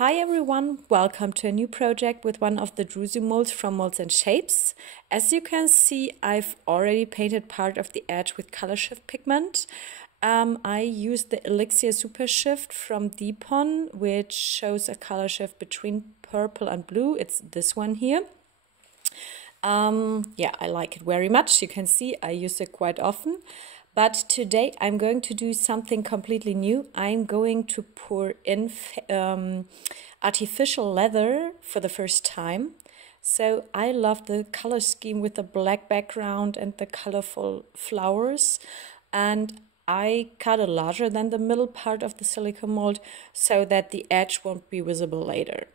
Hi everyone, welcome to a new project with one of the Druzy molds from Molds and Shapes. As you can see, I've already painted part of the edge with color shift pigment. I used the Elixir Super Shift from Depon, which shows a color shift between purple and blue. It's this one here. Yeah, I like it very much. You can see I use it quite often. But today I'm going to do something completely new. I'm going to pour in artificial leather for the first time. So I love the color scheme with the black background and the colorful flowers. And I cut it larger than the middle part of the silicone mold so that the edge won't be visible later.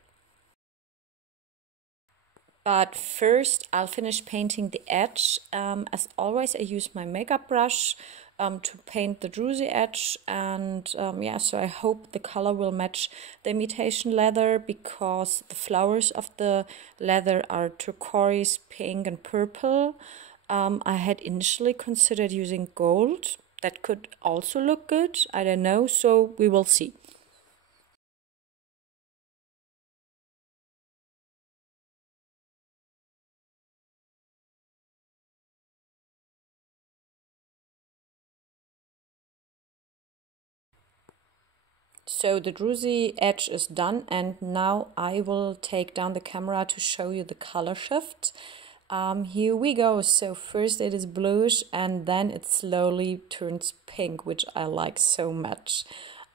But first, I'll finish painting the edge. As always, I use my makeup brush to paint the druzy edge. And yeah, so I hope the color will match the imitation leather because the flowers of the leather are turquoise, pink, and purple. I had initially considered using gold. That could also look good. I don't know, so we will see. So the druzy edge is done, and now I will take down the camera to show you the color shift. Here we go. So first it is bluish and then it slowly turns pink, which I like so much.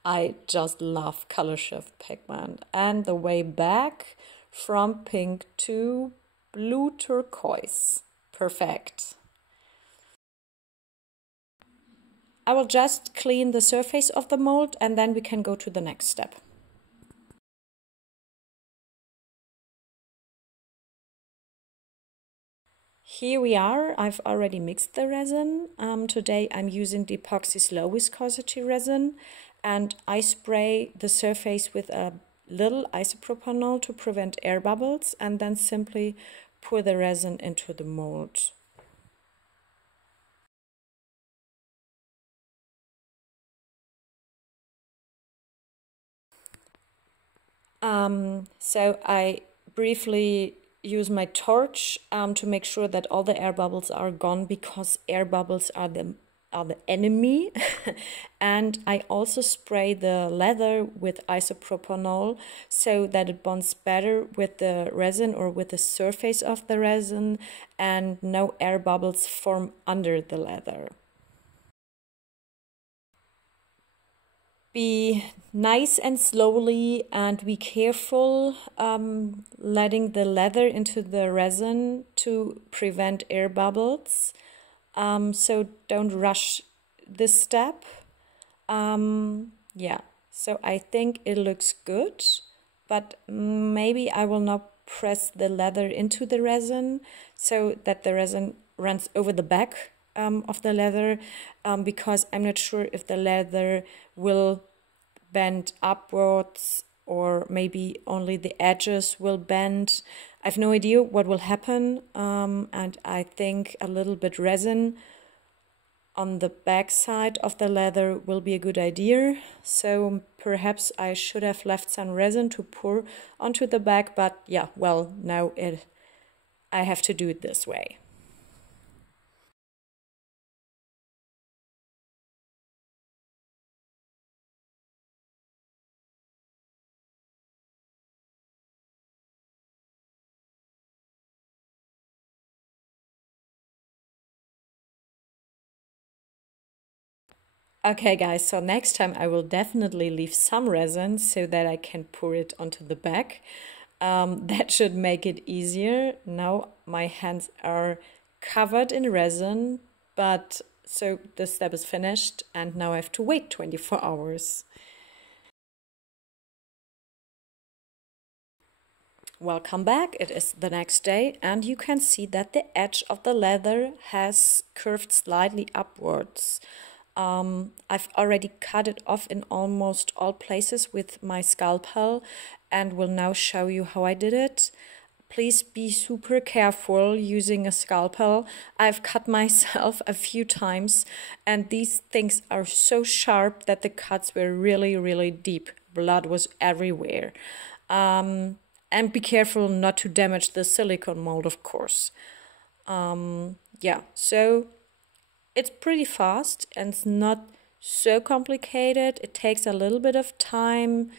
I just love color shift pigment. And the way back from pink to blue turquoise. Perfect. I will just clean the surface of the mold and then we can go to the next step. Here we are. I've already mixed the resin. Today I'm using the Epoxy's low viscosity resin, and I spray the surface with a little isopropanol to prevent air bubbles and then simply pour the resin into the mold. So I briefly use my torch to make sure that all the air bubbles are gone, because air bubbles are the enemy. And I also spray the leather with isopropanol so that it bonds better with the resin or with the surface of the resin and no air bubbles form under the leather. Be nice and slowly and be careful letting the leather into the resin to prevent air bubbles. So don't rush this step. Yeah, so I think it looks good, but maybe I will not press the leather into the resin so that the resin runs over the back of the leather, because I'm not sure if the leather will bend upwards or maybe only the edges will bend. I have no idea what will happen, and I think a little bit resin on the back side of the leather will be a good idea. So perhaps I should have left some resin to pour onto the back, but yeah, well, now I have to do it this way. Okay guys, so next time I will definitely leave some resin so that I can pour it onto the back. That should make it easier. Now my hands are covered in resin, but so the step is finished and now I have to wait 24 hours. Welcome back. It is the next day and you can see that the edge of the leather has curved slightly upwards. I've already cut it off in almost all places with my scalpel and will now show you how I did it. Please be super careful using a scalpel. I've cut myself a few times and these things are so sharp that the cuts were really, really deep. Blood was everywhere. And be careful not to damage the silicone mold, of course. Yeah, so it's pretty fast and it's not so complicated. It takes a little bit of time,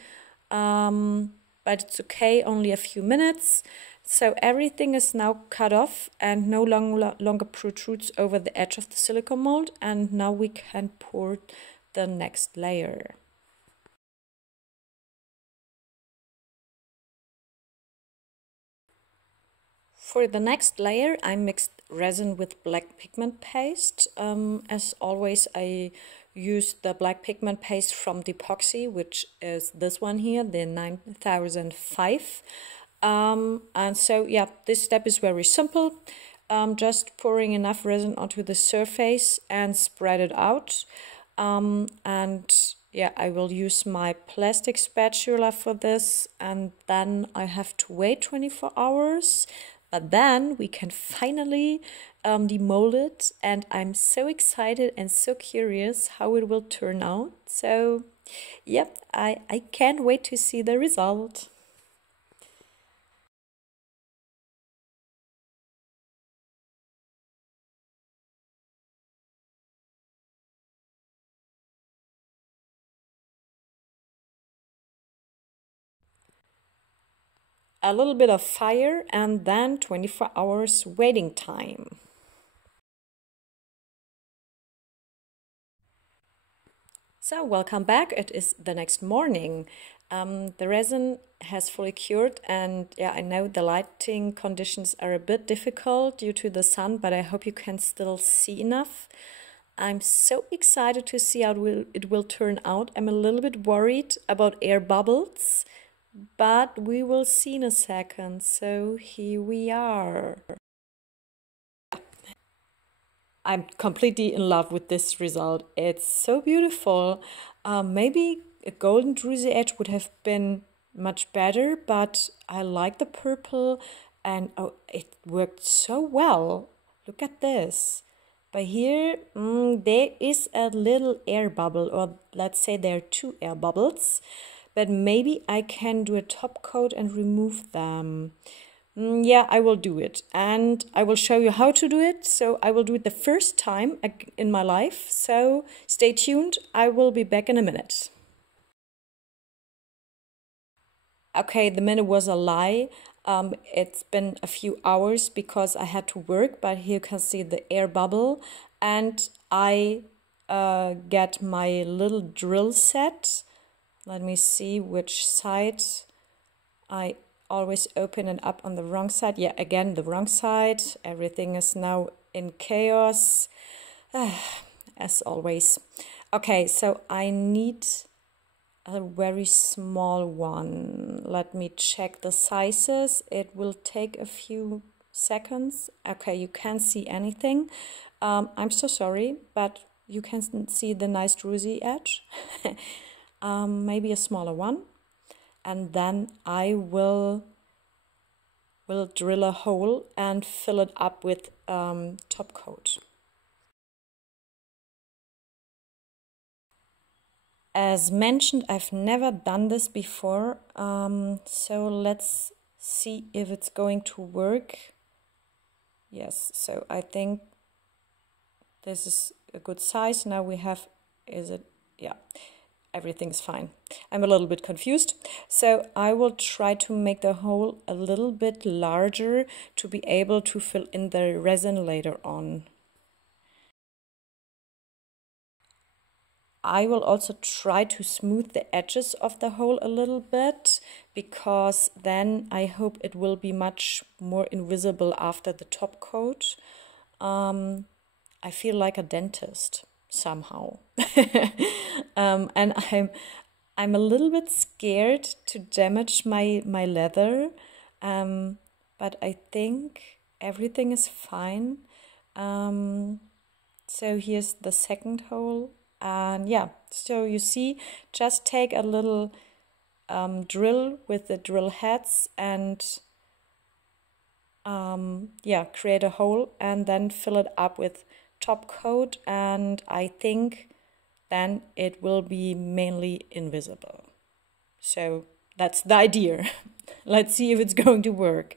but it's okay, only a few minutes. So everything is now cut off and no longer protrudes over the edge of the silicone mold. And now we can pour the next layer. For the next layer, I mixed resin with black pigment paste. As always, I use the black pigment paste from Depoxy, which is this one here, the 9005. And so, yeah, this step is very simple. Just pouring enough resin onto the surface and spread it out. And yeah, I will use my plastic spatula for this, and then I have to wait 24 hours. But then we can finally demold it, and I'm so excited and so curious how it will turn out. So, yep, I can't wait to see the result. A little bit of fire and then 24 hours waiting time. So welcome back. It is the next morning. The resin has fully cured, and yeah, I know the lighting conditions are a bit difficult due to the sun, but I hope you can still see enough. I'm so excited to see how it will turn out. I'm a little bit worried about air bubbles, but we will see in a second. So here we are. I'm completely in love with this result. It's so beautiful. Maybe a golden druzy edge would have been much better, but I like the purple, and oh, it worked so well. Look at this. But here, there is a little air bubble, or let's say there are two air bubbles, but maybe I can do a top coat and remove them. Yeah, I will do it, and I will show you how to do it. So I will do it the first time in my life. So stay tuned. I will be back in a minute. Okay, the minute was a lie. It's been a few hours because I had to work, but here you can see the air bubble, and I get my little drill set. Let me see which side. I always open it up on the wrong side. Yeah, again, the wrong side. Everything is now in chaos, as always. Okay, so I need a very small one. Let me check the sizes. It will take a few seconds. Okay, you can't see anything. I'm so sorry, but you can see the nice druzy edge. Maybe a smaller one. And then I will drill a hole and fill it up with top coat. As mentioned, I've never done this before, so let's see if it's going to work. Yes, so I think this is a good size. Now we have, yeah, everything's fine. I'm a little bit confused. So I will try to make the hole a little bit larger to be able to fill in the resin later on. I will also try to smooth the edges of the hole a little bit, because then I hope it will be much more invisible after the top coat. I feel like a dentist somehow. And I'm a little bit scared to damage my leather, but I think everything is fine. So here's the second hole, and yeah, so you see, just take a little drill with the drill heads and yeah, create a hole and then fill it up with top coat, and I think then it will be mainly invisible. So that's the idea. Let's see if it's going to work.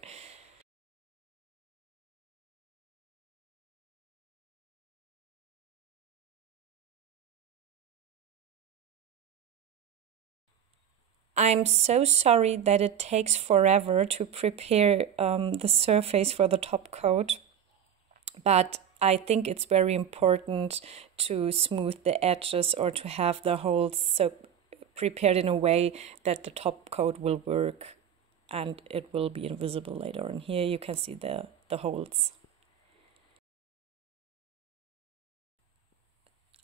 I'm so sorry that it takes forever to prepare the surface for the top coat, but I think it's very important to smooth the edges or to have the holes so prepared in a way that the top coat will work and it will be invisible later on. Here you can see the holes.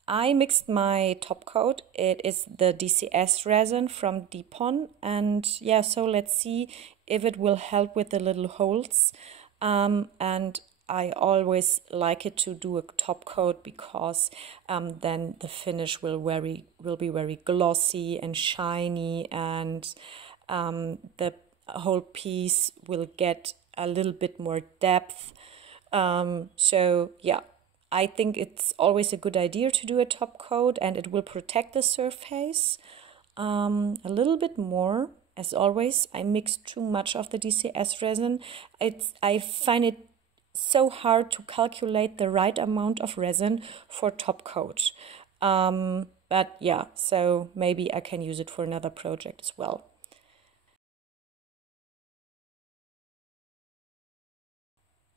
I mixed my top coat. It is the DCS resin from Depon, and yeah, so let's see if it will help with the little holes. And I always like it to do a top coat because then the finish will be very glossy and shiny, and the whole piece will get a little bit more depth. So yeah, I think it's always a good idea to do a top coat, and it will protect the surface a little bit more. As always, I mixed too much of the DCS resin. I find it so hard to calculate the right amount of resin for top coat. But yeah, so maybe I can use it for another project as well.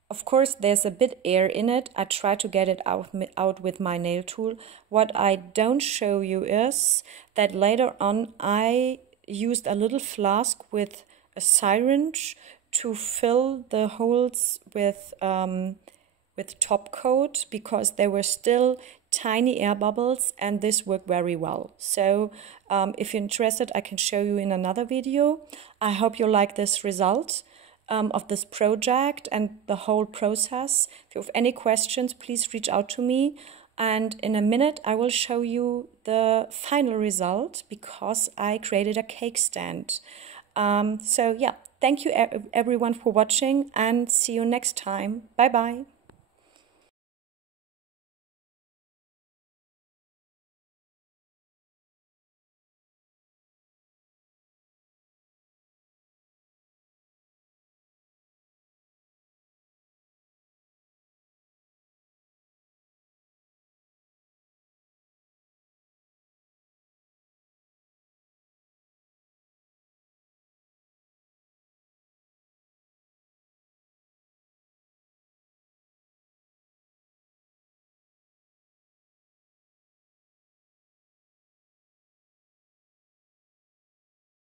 Of course, there's a bit air in it. I try to get it out with my nail tool. What I don't show you is that later on I used a little flask with a syringe to fill the holes with top coat because there were still tiny air bubbles, and this worked very well. So if you're interested, I can show you in another video. I hope you like this result of this project and the whole process. If you have any questions, please reach out to me. And in a minute, I will show you the final result because I created a cake stand. So yeah, thank you everyone for watching, and see you next time. Bye bye.